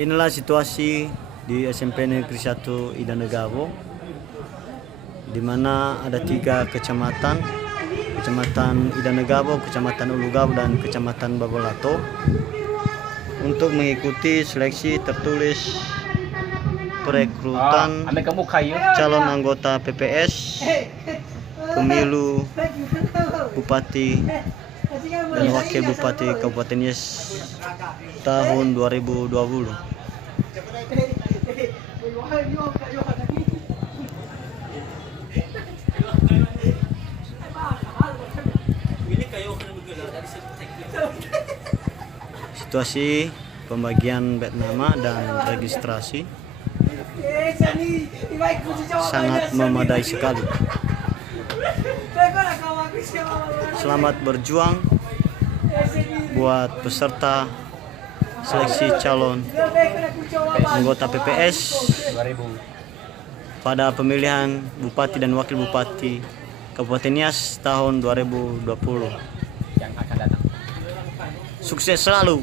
Inilah situasi di SMP Negeri 1 Idanegabo, di mana ada 3 kecamatan, Kecamatan Idanegabo, Kecamatan Ulugabo, dan Kecamatan Babolato, untuk mengikuti seleksi tertulis perekrutan calon anggota PPS pemilu Bupati dan Wakil Bupati Kabupaten Nias tahun 2020. Situasi pembagian bed nama dan registrasi sangat memadai sekali. Selamat berjuang buat peserta seleksi calon anggota PPS pada pemilihan Bupati dan Wakil Bupati Kabupaten Nias tahun 2020 yang akan datang. Sukses selalu.